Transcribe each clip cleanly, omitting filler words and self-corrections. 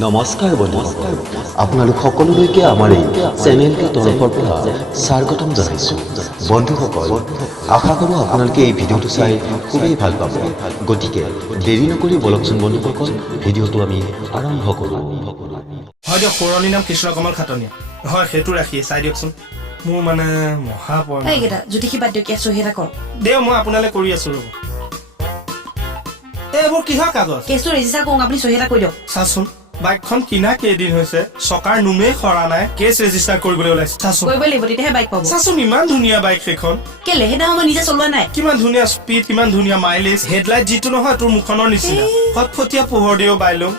নমস্কাৰ বন্ধুসকল, আপোনালোক সকলোলৈকে আমাৰ এই চেনেলটোৰ তৰফৰ পৰা স্বাগতম জনাইছোঁ। বন্ধুসকল, আশা কৰোঁ আপোনালোকে এই ভিডিঅ'টো চাই খুবেই ভাল পাব। গতিকে দেৰি নকৰি বলকচোন বন্ধুসকল, ভিডিঅ'টো আমি আৰম্ভ কৰোঁ। হয় দিয়ক, পুৰণি নাম কৃষ্ণকমল খাটনীয়া। হয়, সেইটো ৰাখি চাই দিয়কচোন। মোৰ মানে মহাপৰ্ণ। এইকেইটা জ্যোতিষী বাদ দিয়ক, চহী এটা কৰ। দেও, মই আপোনালৈ কৰি আছো ৰ'ব। এইবোৰ কিহৰ কাগজ? কেছটো ৰেজিষ্টাৰ কৰোঁ, আপুনি চহী এটা কৰি দিয়ক। চাচোন, বাইকখন কিনা কেইদিন হৈছে, চকাৰ নুমেই সৰা নাই, কেছ ৰেজিষ্টাৰ কৰিবলৈ ওলাইছে। চাচোন কৰিবই লাগিব, তেতিয়াহে বাইক পাব। চাচোন, ইমান ধুনীয়া বাইক সেইখন। কেলে সেইদিনা মই নিজে চলোৱা নাই। কিমান ধুনীয়া স্পীড, কিমান ধুনীয়া মাইলেজ। হেডলাইট যিটো নহয় তোৰ মুখনৰ নিচিনা, ফটফটীয়া পোহৰ দিও বাইলুম।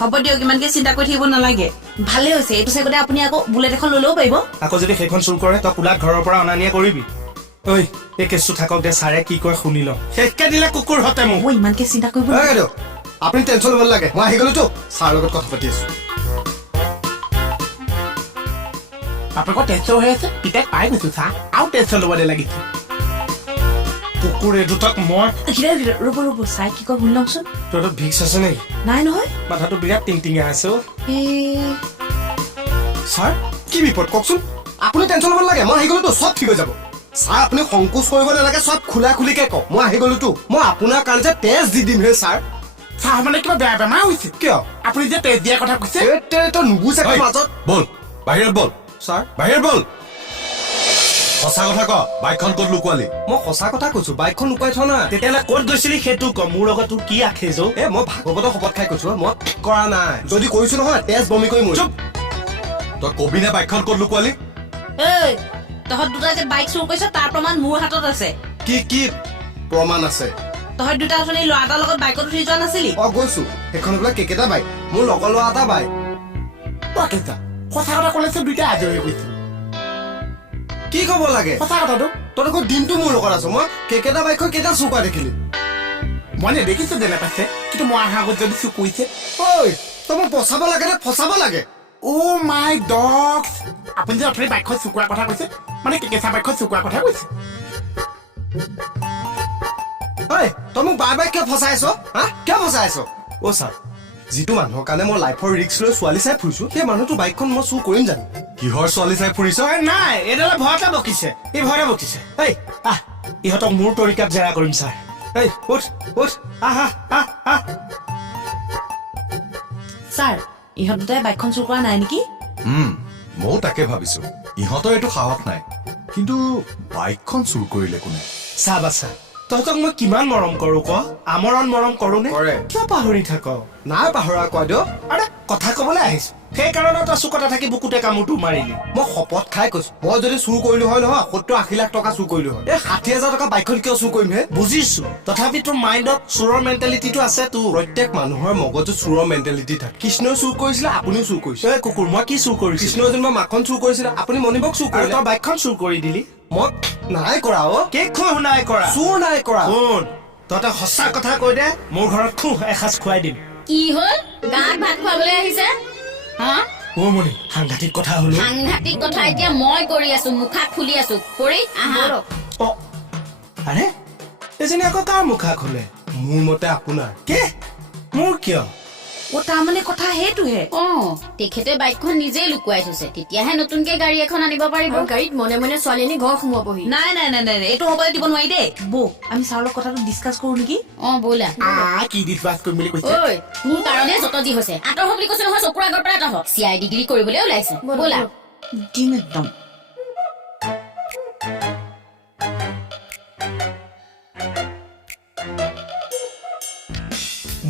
হ'ব দিয়ক, ইমানকে চিন্তা কৰি থাকিব নালাগে। ভালে হৈছে, এইটো চাইকতে আপুনি আকৌ বুলেট এখন লৈ ল'ব পাৰিব। আকৌ যদি সেইখন চুৰ কৰে, তই কোলাত ঘৰৰ পৰা অনা নিয়া কৰিবি। ঐ, এই কেছটো থাকক দে, ছাৰে কি কয় শুনি লওঁ। শেষকে দিলে কুকুৰ হতে মোক। মই ইমানকে চিন্তা কৰিব নালাগে। আপুনি টেনশ্যন ল'ব নালাগে, মই আহি গ'লোতো, ছাৰৰ লগত কথা পাতি আছো। আপোনালোকৰ টেনশ্যন হৈ আছে, পিতাই পাই গৈছো চা, আৰু টেনশ্যন ল'ব নালাগিছে। কুকুৰ এই দুটাক মই ৰ'ব ৰ'ব, চাই কি কয় শুনি লওঁচোন। তোৰ ভিক্স আছে নেকি? নাই নহয়। মাথাটো বিৰাট টিংটিঙা আছে অ'। ছাৰ, কি বিপদ কওকচোন? আপুনি টেনশ্যন ল'ব নালাগে, মই আহি গ'লোতো, চব ঠিক হৈ যাব। ছাৰ, আপুনি সংকোচ কৰিব নালাগে, চব খোলা খুলিকে কওক, মই আহি গ'লোতো। মই আপোনাৰ কাৰণে যে তেজ দি দিম হে ছাৰ। চাহ মানে কিবা বেয়া বেমাৰ হৈছে? কিয়? আপুনি যে তেজ দিয়াৰ কথা কৈছে। তই নুবুজে মাজত। বল বাহিৰত বল, ছাৰ, বাহিৰত বল। সঁচা কথা ক, বাইকখন ক'ত লুকুৱালি? মই সঁচা কথা কৈছো, বাইকখন লুকুৱাই থোৱা নাই। তেতিয়াহ'লে ক'ত গৈছিলি সেইটো ক, মোৰ লগত তোৰ কি আখেজ অ'? মই ভাগৱতৰ শপত খাই কৈছো, মই কৰা নাই। যদি কৰিছো নহয়, তেজ বমি কৰি মৰিম। চুপ! তই কবি নে বাইকখন ক'ত লুকুৱালি? এই তহঁত দুটা যে বাইক চুৰ কৰিছ, তাৰ প্ৰমাণ মোৰ হাতত আছে। কি প্ৰমাণ আছে? তহঁত দুটা অথনি ল'ৰা এটাৰ লগত বাইকত উঠি যোৱা নাছিলি? গৈছো, সেইখন বোলে কেকেটা বাইক, মোৰ লগৰ ল'ৰা এটা বাইক। সঁচা কথা ক'লে দুইটা আজৰি গৈছে। কি ক'ব লাগে? সঁচা কথাটো তই দেখোন দিনটো মোৰ লগত আছ, মই কেকেটা বাইকখন কেইটা চুৰ কৰা দেখিলি? মই নেদেখিছো যেনে পাইছে, কিন্তু মই অহাৰ আগত যদি চুৰ কৰিছে। ঐ, তই মোক বচাব লাগে নে ফচাব লাগে? অ' মাই ডগ! আপুনি যে অথনি বাইকখন চুৰ কৰাৰ কথা কৈছে, মানে কেঁচা বাইকখন চুৰ কৰাৰ কথা কৈছে। ঐ, তই মোক বাৰে বাৰে কিয় ফচাই আছ? হা, কিয় ফচাই আছ? অ' ছাৰ, যিটো মানুহৰ কাৰণে মই লাইফৰ ৰিস্ক লৈ ছোৱালী চাই ফুৰিছো, সেই মানুহটো বাইকখন মই চুৰ কৰিম জানো? কিহৰ ছোৱালী চাই ফুৰিছ? নাই, এইডালে ভয়তে বকিছে, এই ভয়তে বকিছে। এই আহ, ইহঁতক মোৰ তৰিকাত জেৰা কৰিম ছাৰ। এই উঠ, আহ আহ আহ আহ। ছাৰ, ইহঁত দুটাই বাইকখন চুৰ কৰা নাই নেকি? ময়ো তাকে ভাবিছো, ইহঁতৰ এইটো সাহস নাই, কিন্তু বাইকখন চুৰ কৰিলে কোনে? চাহ বাছা, তহঁতক মই কিমান মৰম কৰো ক, আমৰণ মৰম কৰো নে? কৰে। কিয় পাহৰি থাক? নাই পাহৰা কয় দিয়ক। আৰে কথা কবলৈ আহিছো, সেইকাৰণে তই চুকতে থাকি বুকুতে কামোৰটো মাৰিলি। মই শপত খাই কৈছো, মই যদি চুৰ কৰিলো হয় নহয়, 70-80 লাখ টকা চুৰ কৰিলো হয়। এই 60,000 টকা বাইকখন কিয় চুৰ কৰিম হে? বুজিছো, তথাপি তোৰ মাইণ্ডত চোৰৰ মেণ্টেলিটিটো আছে তোৰ। প্ৰত্যেক মানুহৰ মগজত চুৰৰ মেণ্টেলিটি থাকে। কৃষ্ণই চুৰ কৰিছিলে, আপুনিও চুৰ কৰিছে। এই কুকুৰ, মই কি চুৰ কৰিছো? কৃষ্ণই যেনিবা মাখন চুৰ কৰিছিলে, আপুনি মণিবক চুৰ আৰু কৰিলে। তই বাইকখন চুৰ কৰি দিলি। মই নাই কৰা অ', কেইখন নাই কৰা? চুৰ নাই কৰা। শুন, তহঁতে সঁচা কথা কৈ দে, মোৰ ঘৰত এসাঁজ খুৱাই দিম। কি হ'ল? গাত ভাত খুৱাবলৈ আহিছে? হা? অ' মনি, সাংঘাতিক কথা হলো। সাংঘাতিক কথা এতিয়া মই কৰি আছো, মুখা খুলি আছো। কৰি আহা। অ, আৰে এজনী আকৌ কাৰ মুখা খোলে? মোৰ মতে আপোনাৰ। কে? মোৰ কিয়? অ, তাৰমানে কথা সেইটোহে। তেখেতে বাইকখন নিজেই লুকুৱাই থৈছে, তেতিয়াহে নতুনকে গাড়ী এখন আনিব পাৰিব। গাড়ীত মনে মনে ছোৱালীজনী ঘৰ সোমাবহি। নাই নাই নাই নাই, এইটো হ'বলৈ দিব নোৱাৰি দেই। বৌ, আমি ছাৰৰ লগত কথাটো ডিছকাছ কৰো নেকি? ব'লা। কি ডিছকাছ কৰিম বুলি কৈছে? ঐ, মোৰ কাৰণে যত যি হৈছে আঁতৰ হওক বুলি কৈছো নহয়, চকুৰ আগৰ পৰা আঁতৰ হওক। CI ডিগ্ৰী কৰিবলৈ ওলাইছে, ব'লা। দিম একদম।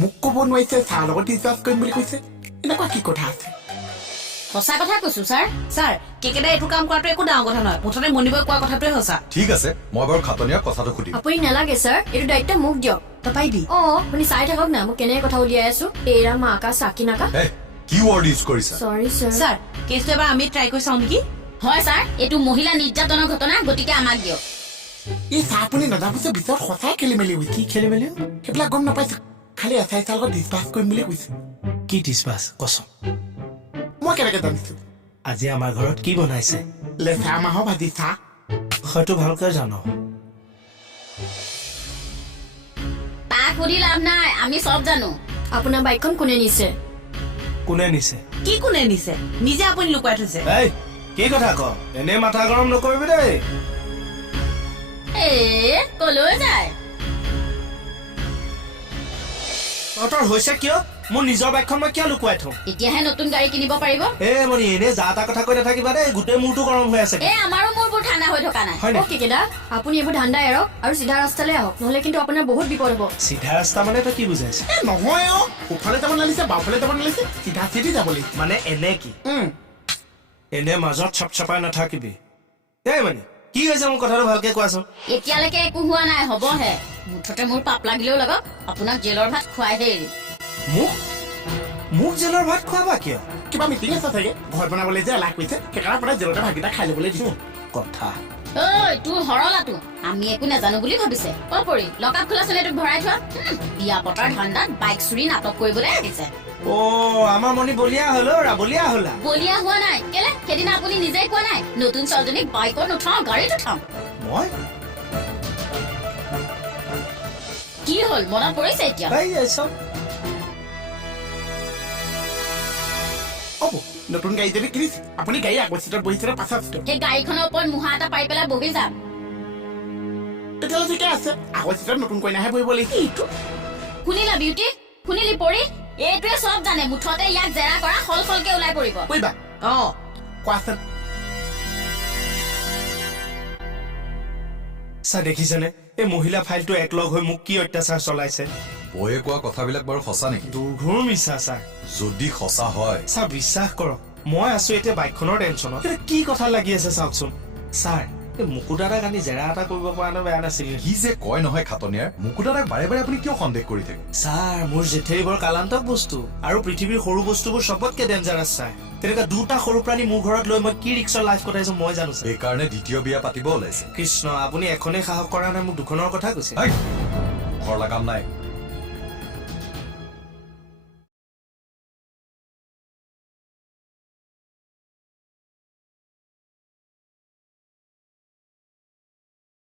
মোক ক'ব নোৱাৰিছে ছাৰ লগত ডিছকাছ কৰিম বুলি কৈছে, এনেকুৱা কি কথা আছে? সঁচা কথা কৈছো ছাৰ। ছাৰ, কেকেটা এইটো কাম কৰাটো একো ডাঙৰ কথা নহয়, মুঠতে মনিবই কোৱা কথাটোৱে সঁচা। ঠিক আছে, মই বাৰু খাটনীয়াক কথাটো সুধিম। আপুনি নালাগে ছাৰ, এইটো দায়িত্ব মোক দিয়ক। তই পাৰিবি? আপুনি চাই থাকক না, মই কেনেকে কথা উলিয়াই আছো। এৰা মাকা চাকি নাকা। কি ৱৰ্ড ইউজ কৰিছা? চৰি ছাৰ। ছাৰ, কেছটো এবাৰ আমি ট্ৰাই কৰি চাওঁ নেকি? হয় ছাৰ, এইটো মহিলা নিৰ্যাতনৰ ঘটনা, গতিকে আমাক দিয়ক। এই চাহ আপুনি নাজানিছে, ভিতৰত সঁচাই খেলি মেলি হৈছে। কি খেলি মেলি? সেইবিলাক গম নাপাইছো, খালি SI ছাৰ লগত ডিছকাছ কৰিম বুলি কৈছে। কি ডিছকাছ কচোন? মই কেনেকে জানিছো? আজি আমাৰ ঘৰত কি বনাইছে? লেচা মাহৰ ভাজি, চাহ। হয়তো ভালকৈ জানো। তাক সুধি লাভ নাই, আমি চব জানো। আপোনাৰ বাইকখন কোনে নিছে? কোনে নিছে কি কোনে নিছে নিজে আপুনি লুকুৱাই থৈছে এই কি কথা ক এনে মাথা গৰম নকৰিবি দেই কলৈ যায় তহঁতৰ হৈছে কিয় মোৰ নিজৰ বাইকখন মই কিয় লুকুৱাই থওঁ এতিয়াহে নতুন গাড়ী কিনিব পাৰিব মণি এনে যা তা কথা কৈ নাথাকিবা দেই গোটেই মূৰটো গৰম হৈ আছে আমাৰো মূৰবোৰ ঠাণ্ডা হৈ থকা নাই হয় অ কেকেদা আপুনি এইবোৰ ধান্দা এৰক আৰু চিধা ৰাস্তালৈ আহক নহলে কিন্তু আপোনাৰ বহুত বিপদ হ'ব চিধা ৰাস্তা মানে তই কি বুজাইছ নহয় সোঁফালে যাব নালিছে বাওঁফালে যাব নালিছে চিধা চিধি যাব লাগিছে মানে এনে কি এনে মাজত চপচপাই নাথাকিবি মানে কি হৈছে মোৰ কথাটো ভালকে কোৱাচোন এতিয়ালৈকে একো হোৱা নাই হবহে মুঠতে মোৰ পাপ লাগিলেও লাগক আপোনাক জেলৰ ভাত খুৱাইহে এৰিম মোক জেলৰ ভাত খোৱাবা কিয় কিবা মিটিং আছে চাগে ঘৰ বনাবলৈ যে এলাহ কৰিছে সেইকাৰণে আপোনাৰ জেলতে ভাতকেইটা খাই ল'বলৈ দিছে কথা ঐ তোৰ হৰলাটো আমি একো নাজানো বুলি ভাবিছে পৰি লকাপ খোলা চোলেটোক ভৰাই থোৱা বিয়া পতাৰ ধান্দাত বাইক চুৰি নাটক কৰিবলৈ আহিছে আমাৰ মণি বলিয়া হল বলিয়া হলা বলিয়া হোৱা নাই কেলে সেইদিনা আপুনি নিজে কোৱা নাই নতুন ছোৱালীজনীক বাইকত নুঠাও গাড়ীত উঠাম মই কি হল মনত পৰিছে এতিয়া হ'ব নতুন গাড়ী যদি কিনিছে আপুনি গাড়ী আগৰ চিটত বহিছে পাছত চিটত সেই গাড়ীখনৰ ওপৰত মুহা এটা পাৰি পেলাই বহি যাম তেতিয়াহ'লে ঠিকে আছে আগৰ চিটত নতুন কইনাহে বহিব লাগিছে এইটো শুনিলা বিউটি শুনিলি পৰি এইটোৱে চব জানে মুঠতে ইয়াক জেৰা কৰা হল হলকে ওলাই পৰিব কৰিবা কোৱাচোন চা দেখিছেনে এই মহিলা ফাইলটো একলগ হৈ মোক কি অত্যাচাৰ চলাইছে বৌয়ে কোৱা কথাবিলাক বাৰু সঁচা নেকি দুৰ্ঘৰ মিছা ছাৰ যদি সঁচা হয় ছাৰ বিশ্বাস কৰক মই আছো এতিয়া বাইকখনৰ টেনচনত কি কথা লাগি আছে চাওকচোন ছাৰ এই মুকুদাদাক আনি জেৰা এটা কৰিব পৰা নাই বেয়া নাছিল সি যে কয় নহয় খাটনিয়াৰ মুকুদাদাক বাৰে বাৰে আপুনি কিয় সন্দেহ কৰি থাকে ছাৰ মোৰ জেঠেৰি বৰ কালান্তক বস্তু আৰু পৃথিৱীৰ সৰু বস্তুবোৰ চবতকে ডেঞ্জাৰাছ ছাৰ তেনেকুৱা দুটা সৰু প্ৰাণী মোৰ ঘৰত লৈ মই কি ৰিক্সৰ লাইফ কটাইছো মই জানো ছাৰ সেইকাৰণে দ্বিতীয় বিয়া পাতিব ওলাইছে কৃষ্ণ আপুনি এখনেই সাহস কৰা নাই মোক দুখনৰ কথা কৈছে ঘৰ লাগাম নাই